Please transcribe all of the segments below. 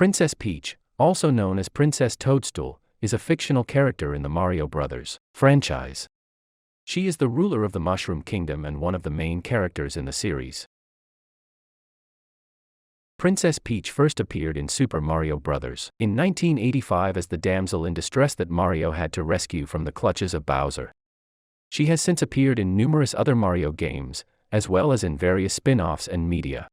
Princess Peach, also known as Princess Toadstool, is a fictional character in the Mario Bros. Franchise. She is the ruler of the Mushroom Kingdom and one of the main characters in the series. Princess Peach first appeared in Super Mario Bros. In 1985 as the damsel in distress that Mario had to rescue from the clutches of Bowser. She has since appeared in numerous other Mario games, as well as in various spin-offs and media.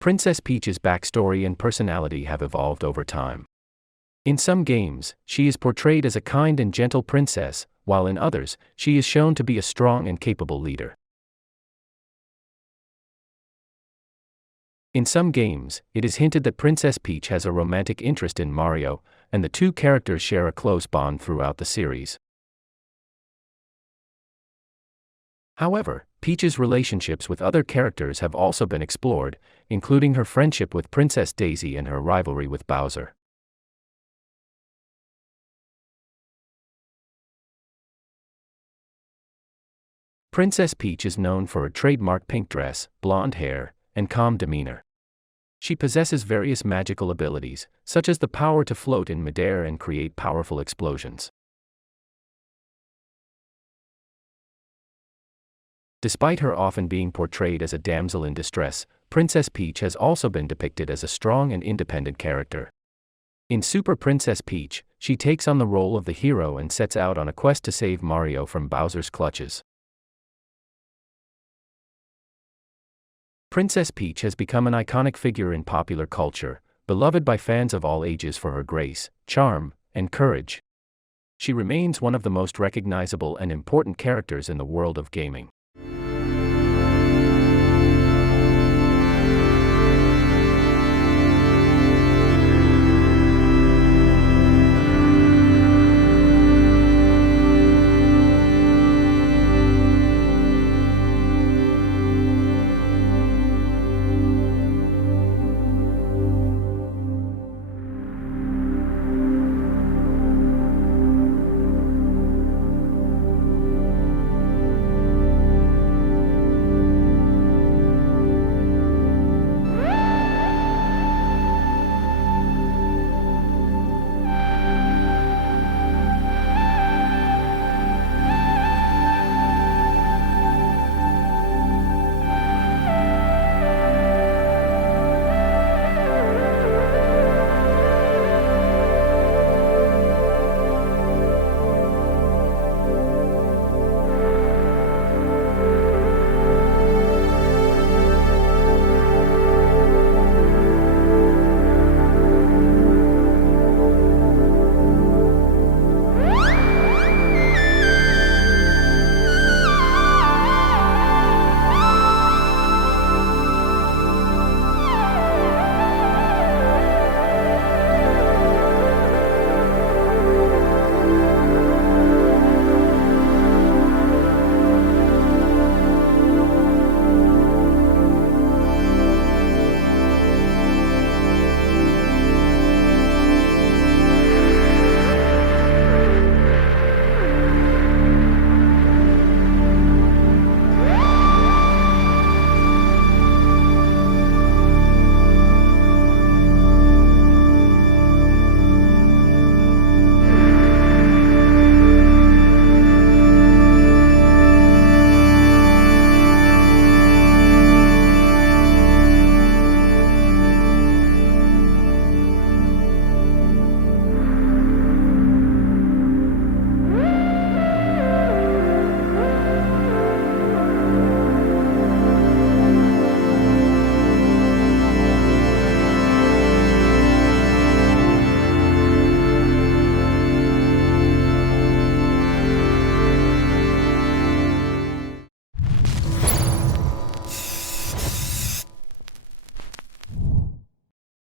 Princess Peach's backstory and personality have evolved over time. In some games, she is portrayed as a kind and gentle princess, while in others, she is shown to be a strong and capable leader. In some games, it is hinted that Princess Peach has a romantic interest in Mario, and the two characters share a close bond throughout the series. However, Peach's relationships with other characters have also been explored, including her friendship with Princess Daisy and her rivalry with Bowser. Princess Peach is known for her trademark pink dress, blonde hair, and calm demeanor. She possesses various magical abilities, such as the power to float in midair and create powerful explosions. Despite her often being portrayed as a damsel in distress, Princess Peach has also been depicted as a strong and independent character. In Super Princess Peach, she takes on the role of the hero and sets out on a quest to save Mario from Bowser's clutches. Princess Peach has become an iconic figure in popular culture, beloved by fans of all ages for her grace, charm, and courage. She remains one of the most recognizable and important characters in the world of gaming.